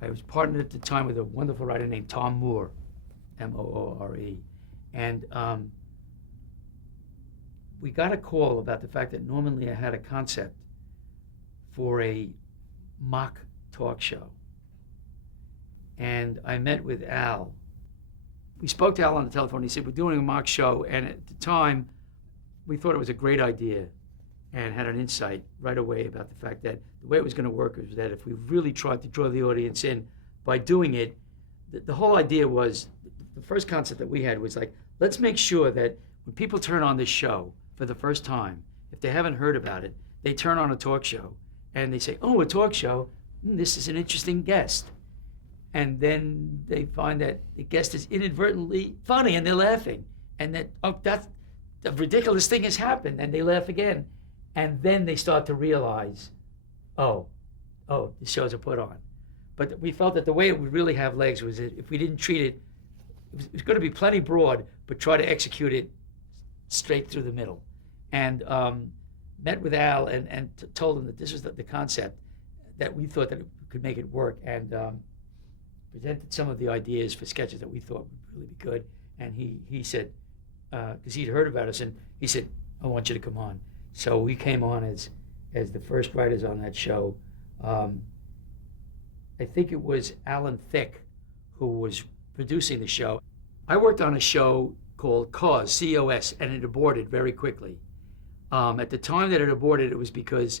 I was partnered at the time with a wonderful writer named Tom Moore, Moore, and we got a call about the fact that Norman Lear had a concept for a mock talk show. And I met with Al. We spoke to Al on the telephone. He said, we're doing a mock show. And at the time, we thought it was a great idea and had an insight right away about the fact that the way it was going to work was that if we really tried to draw the audience in by doing it, the whole idea was, the first concept that we had was like, let's make sure that when people turn on this show for the first time, if they haven't heard about it, they turn on a talk show and they say, oh, a talk show, this is an interesting guest. And then they find that the guest is inadvertently funny and they're laughing. And that, oh, that's a ridiculous thing has happened, and they laugh again. And then they start to realize, oh, the shows are put on. But we felt that the way it would really have legs was that if we didn't treat it, it was going to be plenty broad, but try to execute it straight through the middle. And met with Al and told him that this was the concept, that we thought that it could make it work, and presented some of the ideas for sketches that we thought would really be good. And he said, because he'd heard about us, and he said, I want you to come on. So we came on as the first writers on that show. I think it was Alan Thicke who was producing the show. I worked on a show called COS, C-O-S, and it aborted very quickly. At the time that it aborted, it was because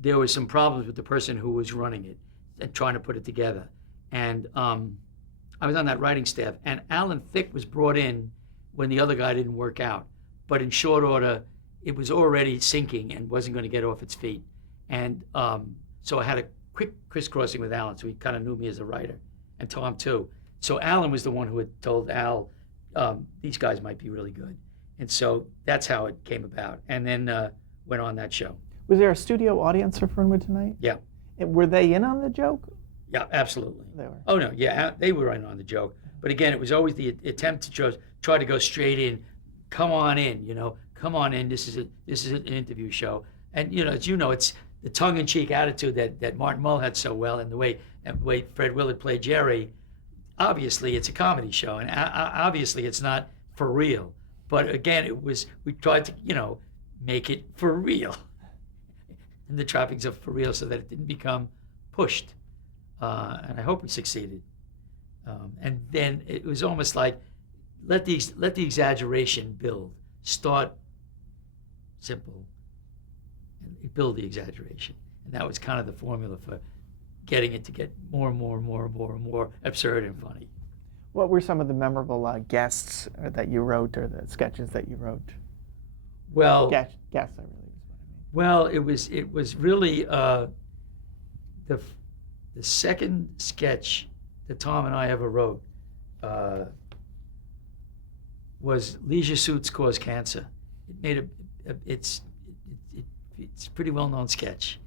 there was some problems with the person who was running it and trying to put it together. And I was on that writing staff, and Alan Thicke was brought in when the other guy didn't work out. But in short order, it was already sinking and wasn't going to get off its feet. And so I had a quick crisscrossing with Alan, so he kind of knew me as a writer, and Tom too. So Alan was the one who had told Al, these guys might be really good. And so that's how it came about. And then went on that show. Was there a studio audience for Fernwood tonight? Yeah. And were they in on the joke? Yeah, absolutely. They were. Oh, no, yeah, they were in on the joke. But again, it was always the attempt to try to go straight in. Come on in, come on in. This is an interview show. And, as you know, it's the tongue-in-cheek attitude that Martin Mull had so well, and the way Fred Willard played Jerry. Obviously, it's a comedy show, and obviously it's not for real. But again, we tried to, make it for real. And the trappings of for real, so that it didn't become pushed. And I hope we succeeded. And then it was almost like, let the exaggeration build. Start simple and build the exaggeration. And that was kind of the formula for getting it to get more and more and more and more and more absurd and funny. What were some of the memorable guests that you wrote, or the sketches that you wrote? Well, Guests, I really was what I mean. Well, it was really the second sketch that Tom and I ever wrote was Leisure Suits Cause Cancer. It made it's a pretty well-known sketch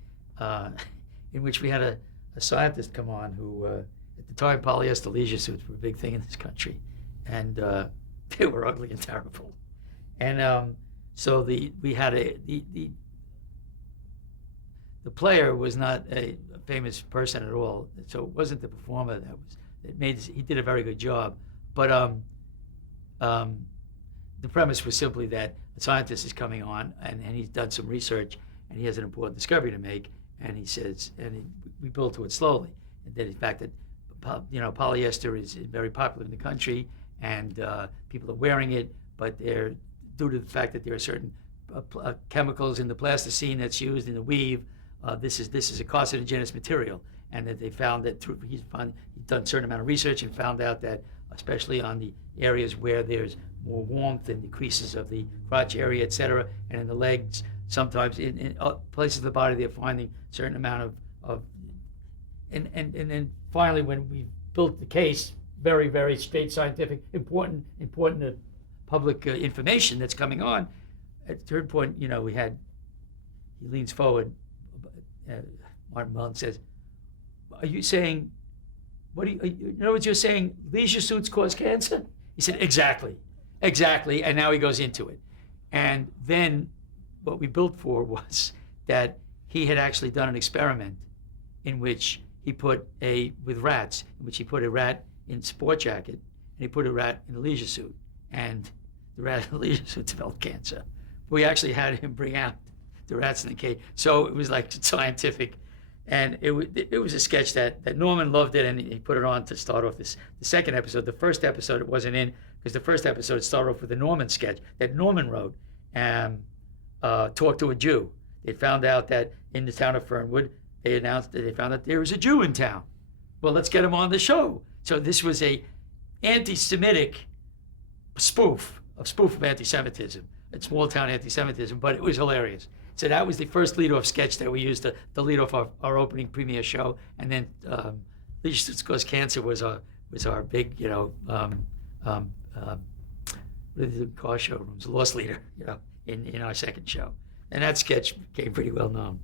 in which we had a scientist come on who, at the time, polyester leisure suits were a big thing in this country, and they were ugly and terrible. And so the player was not a famous person at all, so it wasn't the performer he did a very good job. But the premise was simply that a scientist is coming on, and he's done some research, and he has an important discovery to make, and he says, we build to it slowly, and then in fact that polyester is very popular in the country, and people are wearing it, but they're due to the fact that there are certain chemicals in the plasticine that's used in the weave. This is a carcinogenous material, and that they found that he's done a certain amount of research and found out that, especially on the areas where there's more warmth and decreases of the crotch area, et cetera, and in the legs, sometimes in places of the body they're finding a certain amount of and then finally, when we built the case, very, very straight, scientific, important public information that's coming on. At the third point, he leans forward, Martin Mullen says, are you saying, in other words, you're saying leisure suits cause cancer? He said, exactly, and now he goes into it. And then what we built for was that he had actually done an experiment in which he put with rats, in which he put a rat in sport jacket, and he put a rat in a leisure suit, and the rat in the leisure suit developed cancer. We actually had him bring out the rats in the cage, so it was like scientific, and it was a sketch that Norman loved it, and he put it on to start off the second episode. The first episode it wasn't in because the first episode started off with a Norman sketch that Norman wrote, and talked to a Jew. They found out that in the town of Fernwood, they found out there was a Jew in town. Well, let's get him on the show. So this was a anti-Semitic spoof of anti-Semitism. It's small town anti-Semitism, but it was hilarious. So that was the first lead-off sketch that we used to lead off our opening premiere show. And then Leisure Suits Cause Cancer was our big, what do they do, car showrooms, loss leader, in our second show. And that sketch became pretty well known.